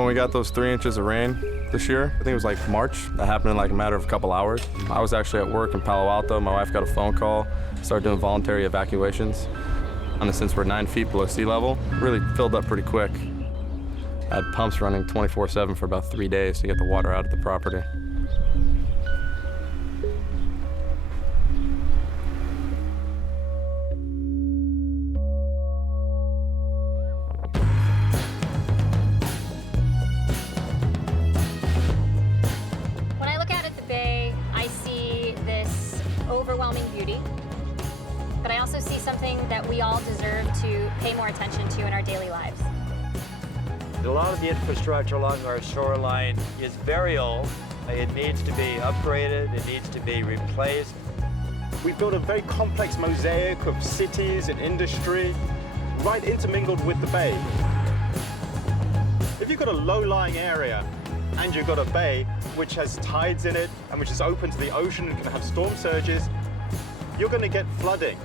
When we got those 3 inches of rain this year, I think it was like March, that happened in like a matter of a couple hours. I was actually at work in Palo Alto. My wife got a phone call, started doing voluntary evacuations. And since we're 9 feet below sea level, really filled up pretty quick. I had pumps running 24/7 for about 3 days to get the water out of the property. When I look out at the bay, I see this overwhelming beauty, but I also see something that we all deserve to pay more attention to in our daily lives. A lot of the infrastructure along our shoreline is very old. It needs to be upgraded, it needs to be replaced. We built a very complex mosaic of cities and industry, right intermingled with the bay. If you've got a low-lying area and you've got a bay which has tides in it and which is open to the ocean and can have storm surges, you're going to get flooding.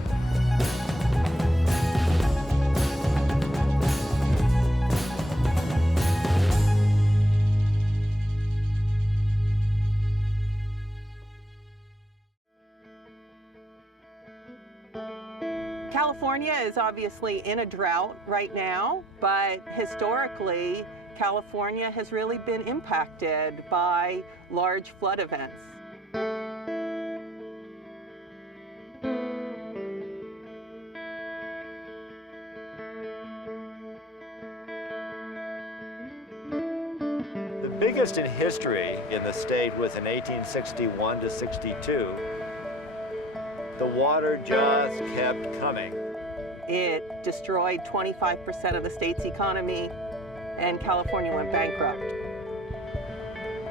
California is obviously in a drought right now, but historically, California has really been impacted by large flood events. The biggest in history in the state was in 1861 to 62. The water just kept coming. It destroyed 25% of the state's economy, and California went bankrupt.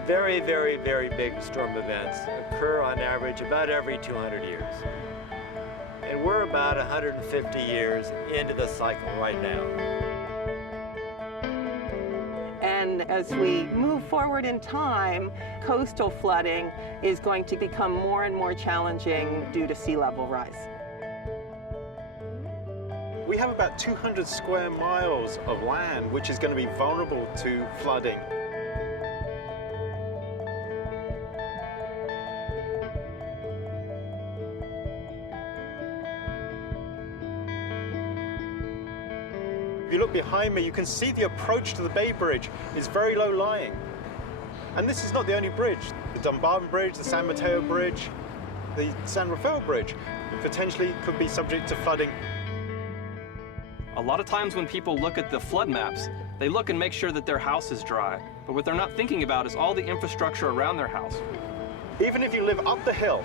Very, very, very big storm events occur on average about every 200 years. And we're about 150 years into the cycle right now. And as we move forward in time, coastal flooding is going to become more and more challenging due to sea level rise. We have about 200 square miles of land which is going to be vulnerable to flooding. If you look behind me, you can see the approach to the Bay Bridge is very low-lying. And this is not the only bridge. The Dumbarton Bridge, the San Mateo Bridge, the San Rafael Bridge potentially could be subject to flooding. A lot of times when people look at the flood maps, they look and make sure that their house is dry. But what they're not thinking about is all the infrastructure around their house. Even if you live up the hill,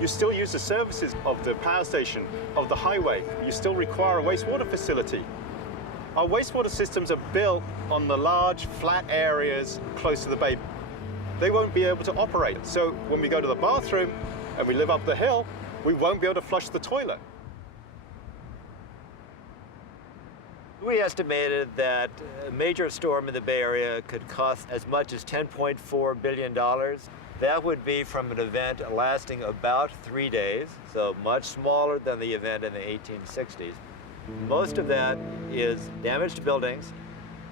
you still use the services of the power station, of the highway. You still require a wastewater facility. Our wastewater systems are built on the large, flat areas close to the bay. They won't be able to operate. So when we go to the bathroom and we live up the hill, we won't be able to flush the toilet. We estimated that a major storm in the Bay Area could cost as much as $10.4 billion. That would be from an event lasting about 3 days, so much smaller than the event in the 1860s. Most of that is damage to buildings,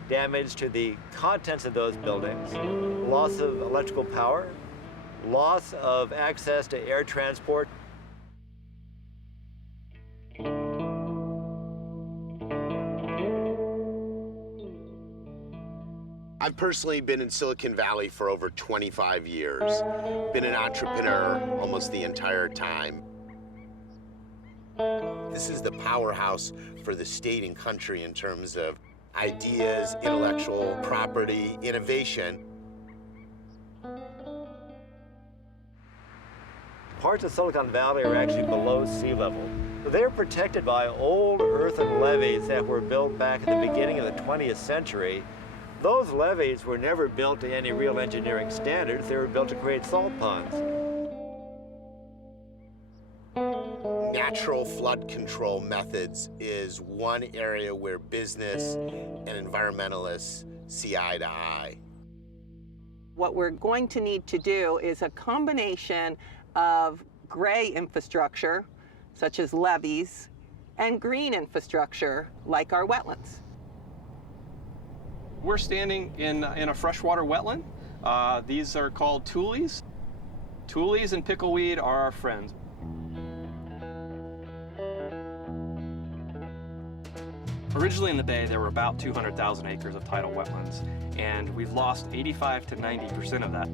damage to the contents of those buildings, loss of electrical power, loss of access to air transport. I've personally been in Silicon Valley for over 25 years. Been an entrepreneur almost the entire time. This is the powerhouse for the state and country in terms of ideas, intellectual property, innovation. Parts of Silicon Valley are actually below sea level. They're protected by old earthen levees that were built back at the beginning of the 20th century. Those levees were never built to any real engineering standards. They were built to create salt ponds. Natural flood control methods is one area where business and environmentalists see eye to eye. What we're going to need to do is a combination of gray infrastructure, such as levees, and green infrastructure, like our wetlands. We're standing in a freshwater wetland. These are called tules. Tules and pickleweed are our friends. Originally in the bay, there were about 200,000 acres of tidal wetlands, and we've lost 85 to 90% of that.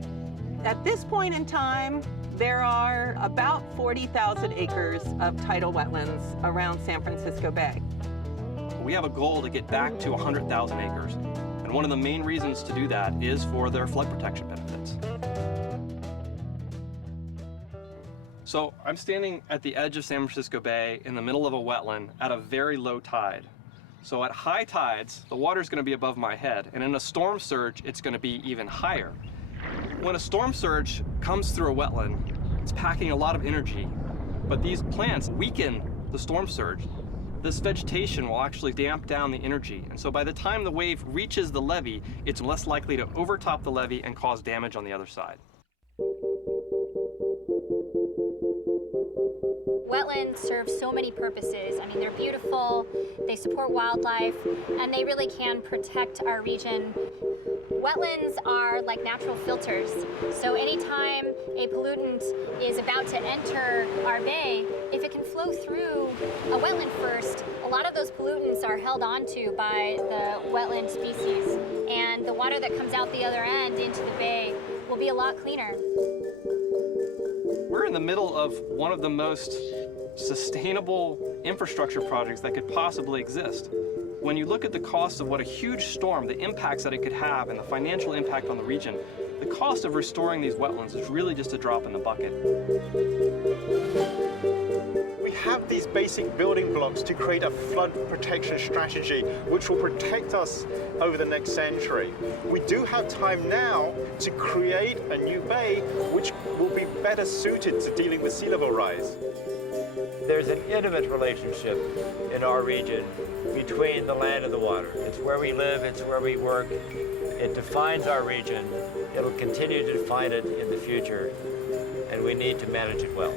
At this point in time, there are about 40,000 acres of tidal wetlands around San Francisco Bay. We have a goal to get back to 100,000 acres, and one of the main reasons to do that is for their flood protection benefits. So I'm standing at the edge of San Francisco Bay in the middle of a wetland at a very low tide. So at high tides, the water's going to be above my head, and in a storm surge, it's going to be even higher. When a storm surge comes through a wetland, it's packing a lot of energy, but these plants weaken the storm surge. This vegetation will actually damp down the energy, and so by the time the wave reaches the levee, it's less likely to overtop the levee and cause damage on the other side. Wetlands serve so many purposes. I mean, they're beautiful, they support wildlife, and they really can protect our region. Wetlands are like natural filters. So anytime a pollutant is about to enter our bay, if it can flow through a wetland first, a lot of those pollutants are held onto by the wetland species, and the water that comes out the other end into the bay will be a lot cleaner. We're in the middle of one of the most sustainable infrastructure projects that could possibly exist. When you look at the cost of what a huge storm, the impacts that it could have, and the financial impact on the region, the cost of restoring these wetlands is really just a drop in the bucket. We have these basic building blocks to create a flood protection strategy which will protect us over the next century. We do have time now to create a new bay which will be better suited to dealing with sea level rise. There's an intimate relationship in our region between the land and the water. It's where we live, it's where we work. It defines our region. It'll continue to define it in the future, and we need to manage it well.